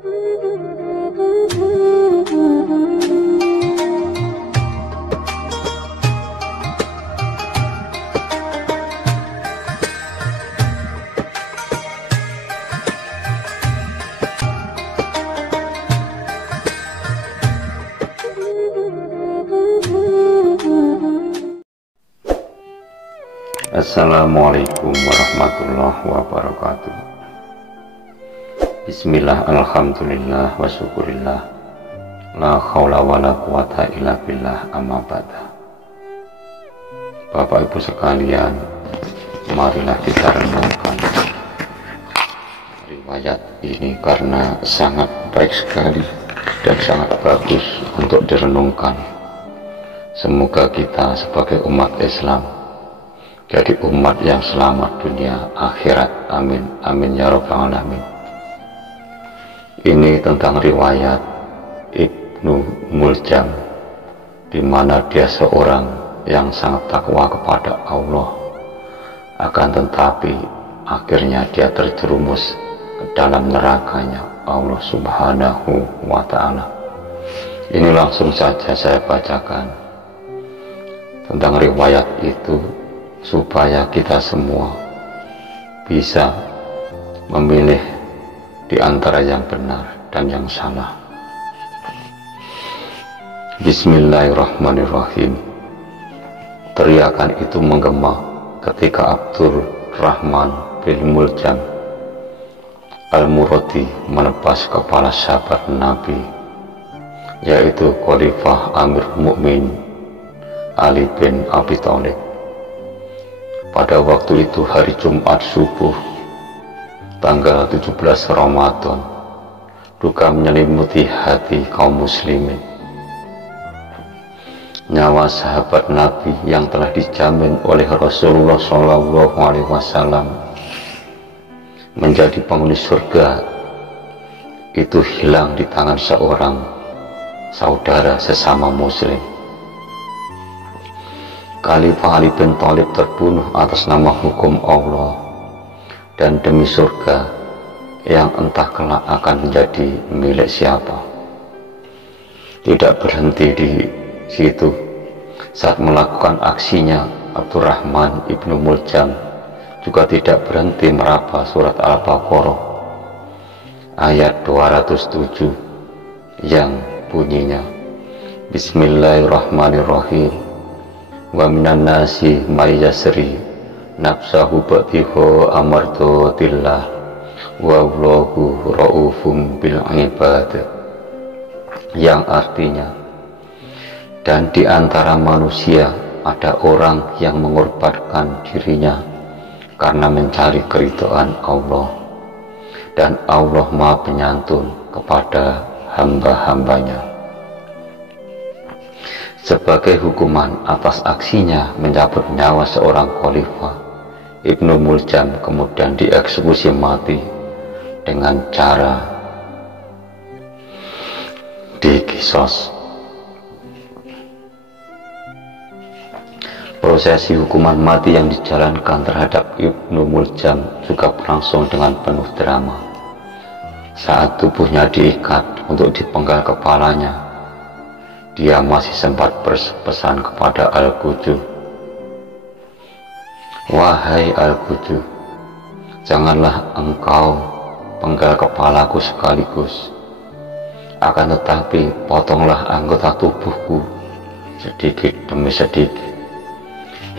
Assalamualaikum warahmatullahi wabarakatuh. Bismillah, alhamdulillah, wa syukurillah, la khawla wa la quwata illa billah, amma ba'da. Bapak Ibu sekalian, marilah kita renungkan riwayat ini karena sangat baik sekali dan sangat bagus untuk direnungkan. Semoga kita sebagai umat Islam jadi umat yang selamat dunia akhirat, amin amin ya rabbal alamin. Ini tentang riwayat Ibnu Muljam, di mana dia seorang yang sangat takwa kepada Allah, akan tetapi akhirnya dia terjerumus ke dalam nerakanya Allah Subhanahu wa ta'ala. Ini langsung saja saya bacakan tentang riwayat itu, supaya kita semua bisa memilih di antara yang benar dan yang salah. Bismillahirrahmanirrahim. Teriakan itu menggema ketika Abdur Rahman bin Muljam Al-Muradi menebas kepala sahabat Nabi, yaitu Khalifah Amir Mukmin Ali bin Abi Thalib. Pada waktu itu hari Jumat subuh tanggal 17 Ramadan, duka menyelimuti hati kaum muslimin. Nyawa sahabat Nabi yang telah dijamin oleh Rasulullah SAW menjadi penghuni surga itu hilang di tangan seorang saudara sesama muslim. Khalifah Ali bin Thalib terbunuh atas nama hukum Allah dan demi surga yang entah kelak akan menjadi milik siapa. Tidak berhenti di situ. Saat melakukan aksinya, Abdurrahman ibnu Muljam juga tidak berhenti meraba surat Al-Baqarah ayat 207 yang bunyinya, Bismillahirrahmanirrahim. Wa minan nasi may yasri nafsahu ba'tihu amardotillah wa Allahu ra'ufum bil ibad, yang artinya, dan di antara manusia ada orang yang mengorbankan dirinya karena mencari keridhaan Allah, dan Allah Maha Penyantun kepada hamba-hambanya. Sebagai hukuman atas aksinya mencabut nyawa seorang khalifah, Ibnu Muljam kemudian dieksekusi mati dengan cara dikisos. Prosesi hukuman mati yang dijalankan terhadap Ibnu Muljam juga berlangsung dengan penuh drama. Saat tubuhnya diikat untuk dipenggal kepalanya, dia masih sempat berpesan kepada Al-Quju, wahai Al-Quju, janganlah engkau penggal kepalaku sekaligus, akan tetapi potonglah anggota tubuhku sedikit demi sedikit,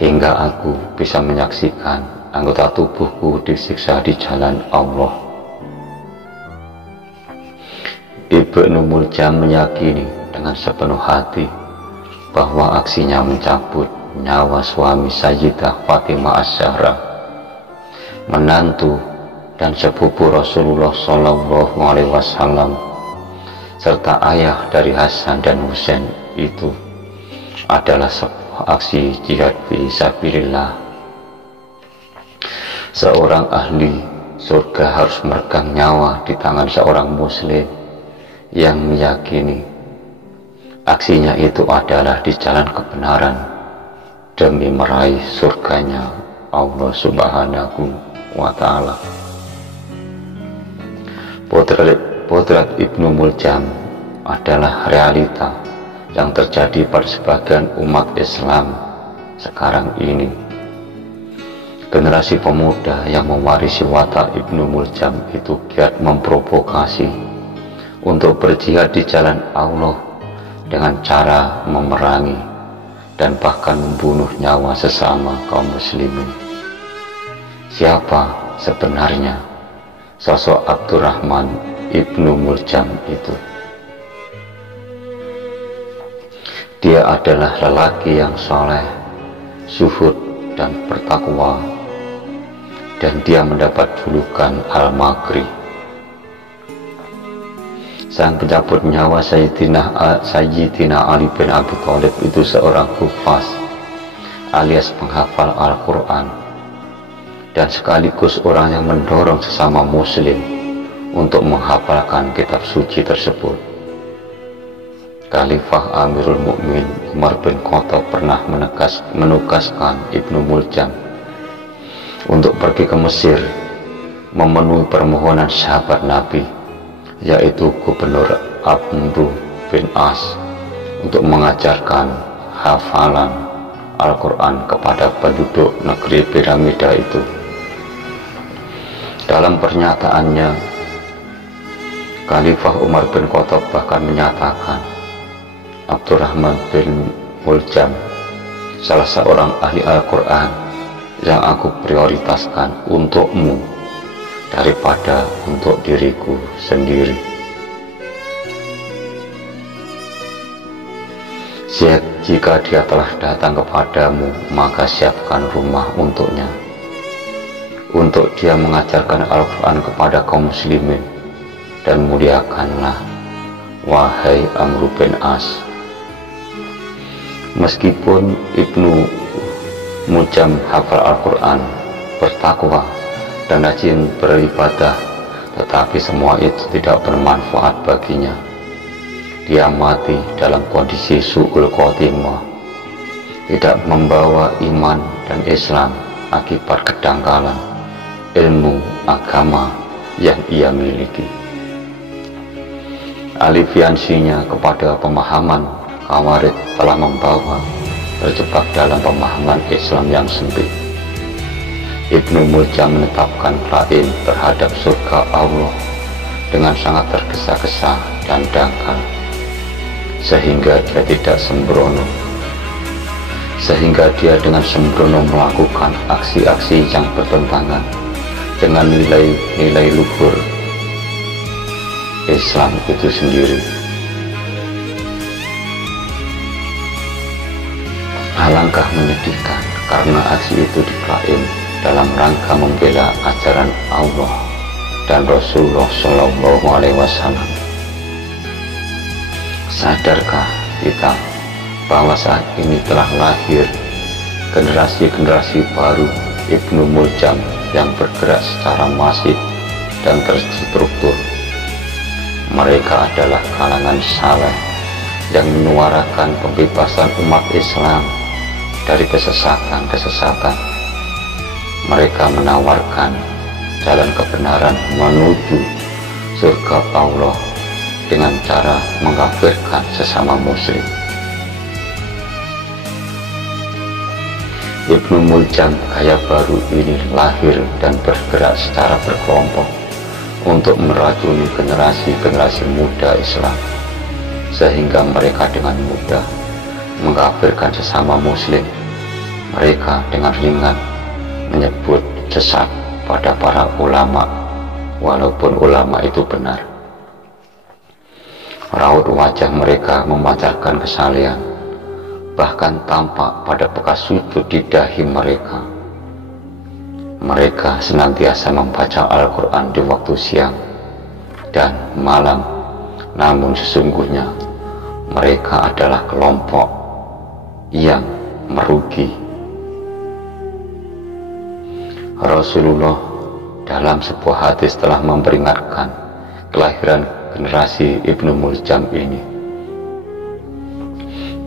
hingga aku bisa menyaksikan anggota tubuhku disiksa di jalan Allah. Ibnu Muljam meyakini dengan sepenuh hati bahwa aksinya mencabut nyawa suami Sayyidah Fatimah Az-Zahra, menantu dan sepupu Rasulullah SAW, serta ayah dari Hasan dan Husain itu adalah sebuah aksi jihad fisabilillah. Seorang ahli surga harus meregang nyawa di tangan seorang muslim yang meyakini aksinya itu adalah di jalan kebenaran demi meraih surganya Allah Subhanahu wa ta'ala. potret Ibnu Muljam adalah realita yang terjadi pada sebagian umat Islam sekarang ini. Generasi pemuda yang mewarisi watak Ibnu Muljam itu giat memprovokasi untuk berjihad di jalan Allah dengan cara memerangi dan bahkan membunuh nyawa sesama kaum muslimin. Siapa sebenarnya sosok Abdurrahman Ibnu Muljam itu? Dia adalah lelaki yang soleh, zuhud dan bertakwa, dan dia mendapat julukan Al-Maghri. Sang pencabut nyawa Sayyidina Ali bin Abi Thalib itu seorang hufaz alias penghafal Al-Quran, dan sekaligus orang yang mendorong sesama muslim untuk menghafalkan kitab suci tersebut. Khalifah Amirul Mukminin Umar bin Khattab pernah menugaskan Ibnu Muljam untuk pergi ke Mesir memenuhi permohonan sahabat Nabi, yaitu Gubernur Amr bin As, untuk mengajarkan hafalan Al-Quran kepada penduduk negeri piramida itu. Dalam pernyataannya, Khalifah Umar bin Khattab bahkan menyatakan, Abdurrahman bin Muljam salah seorang ahli Al-Quran yang aku prioritaskan untukmu daripada untuk diriku sendiri. Jika dia telah datang kepadamu, maka siapkan rumah untuknya, untuk dia mengajarkan Al-Quran kepada kaum muslimin, dan muliakanlah, wahai Amr bin As. Meskipun Ibnu Muljam hafal Al-Quran, bertakwa, dan rajin beribadah, tetapi semua itu tidak bermanfaat baginya. Dia mati dalam kondisi su'ul khotimah, tidak membawa iman dan Islam akibat kedangkalan ilmu agama yang ia miliki. Aliansinya kepada pemahaman Khawarij telah membawa terjebak dalam pemahaman Islam yang sempit. Ibnu Muljam menetapkan klaim terhadap surga Allah dengan sangat tergesa-gesa dan dangkal, sehingga dia dengan sembrono melakukan aksi-aksi yang bertentangan dengan nilai-nilai luhur Islam itu sendiri. Alangkah menyedihkan karena aksi itu diklaim dalam rangka membela ajaran Allah dan Rasulullah Shallallahu Alaihi Wasallam. Sadarkah kita bahwa saat ini telah lahir generasi-generasi baru Ibnu Muljam yang bergerak secara masif dan terstruktur? Mereka adalah kalangan saleh yang menyuarakan pembebasan umat Islam dari kesesatan-kesesatan. Mereka menawarkan jalan kebenaran menuju surga Allah dengan cara mengkafirkan sesama muslim. Ibnu Muljam gaya baru ini lahir dan bergerak secara berkelompok untuk meracuni generasi-generasi muda Islam, sehingga mereka dengan mudah mengkafirkan sesama muslim. Mereka dengan ringan menyebut sesat pada para ulama, walaupun ulama itu benar. Raut wajah mereka memancarkan kesalehan, bahkan tampak pada bekas sujud di dahi mereka. Mereka senantiasa membaca Al-Quran di waktu siang dan malam, namun sesungguhnya mereka adalah kelompok yang merugi. Rasulullah dalam sebuah hadis telah memperingatkan kelahiran generasi Ibnu Muljam ini.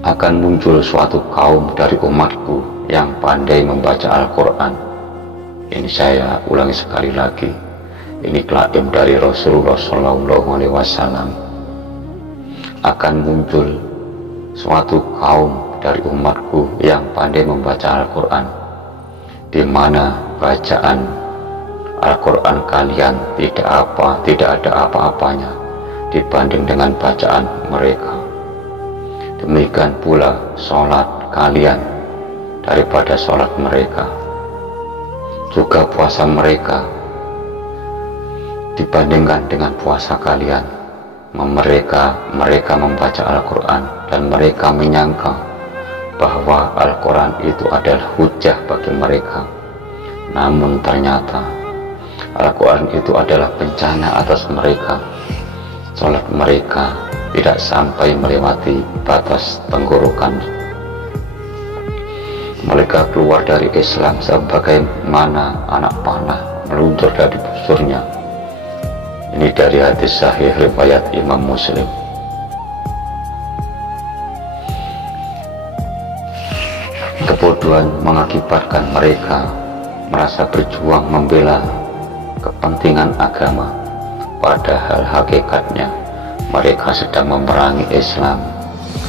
Akan muncul suatu kaum dari umatku yang pandai membaca Al-Quran. Ini saya ulangi sekali lagi, ini klaim dari Rasulullah SAW, akan muncul suatu kaum dari umatku yang pandai membaca Al-Quran, di mana bacaan Al-Quran kalian tidak ada apa-apanya dibanding dengan bacaan mereka. Demikian pula sholat kalian daripada sholat mereka, juga puasa mereka dibandingkan dengan puasa kalian. Mereka membaca Al-Quran dan mereka menyangka bahwa Al-Quran itu adalah hujah bagi mereka, namun ternyata Al-Quran itu adalah bencana atas mereka. Sholat mereka tidak sampai melewati batas tenggorokan. Mereka keluar dari Islam sebagaimana anak panah meluncur dari busurnya. Ini dari hadis sahih riwayat Imam Muslim. Kebodohan mengakibatkan mereka merasa berjuang membela kepentingan agama, padahal hakikatnya mereka sedang memerangi Islam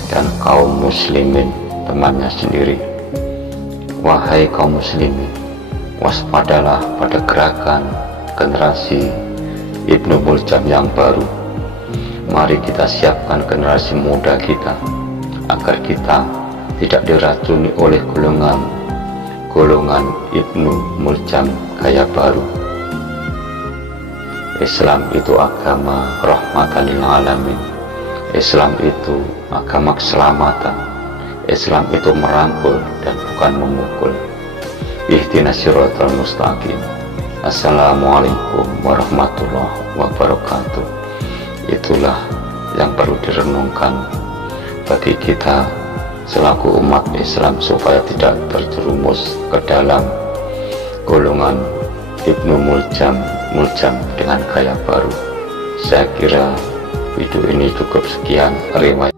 dan kaum muslimin temannya sendiri. Wahai kaum muslimin, waspadalah pada gerakan generasi Ibnu Muljam yang baru. Mari kita siapkan generasi muda kita agar kita tidak diracuni oleh golongan Ibnu Muljam gaya baru. Islam itu agama rahmatan lil alamin. Islam itu agama keselamatan. Islam itu merangkul dan bukan memukul. Ihdinas siratal mustaqim. Assalamualaikum warahmatullahi wabarakatuh. Itulah yang perlu direnungkan bagi kita selaku umat Islam supaya tidak terjerumus ke dalam golongan Ibnu Muljam dengan gaya baru. Saya kira video ini cukup sekian riwayat.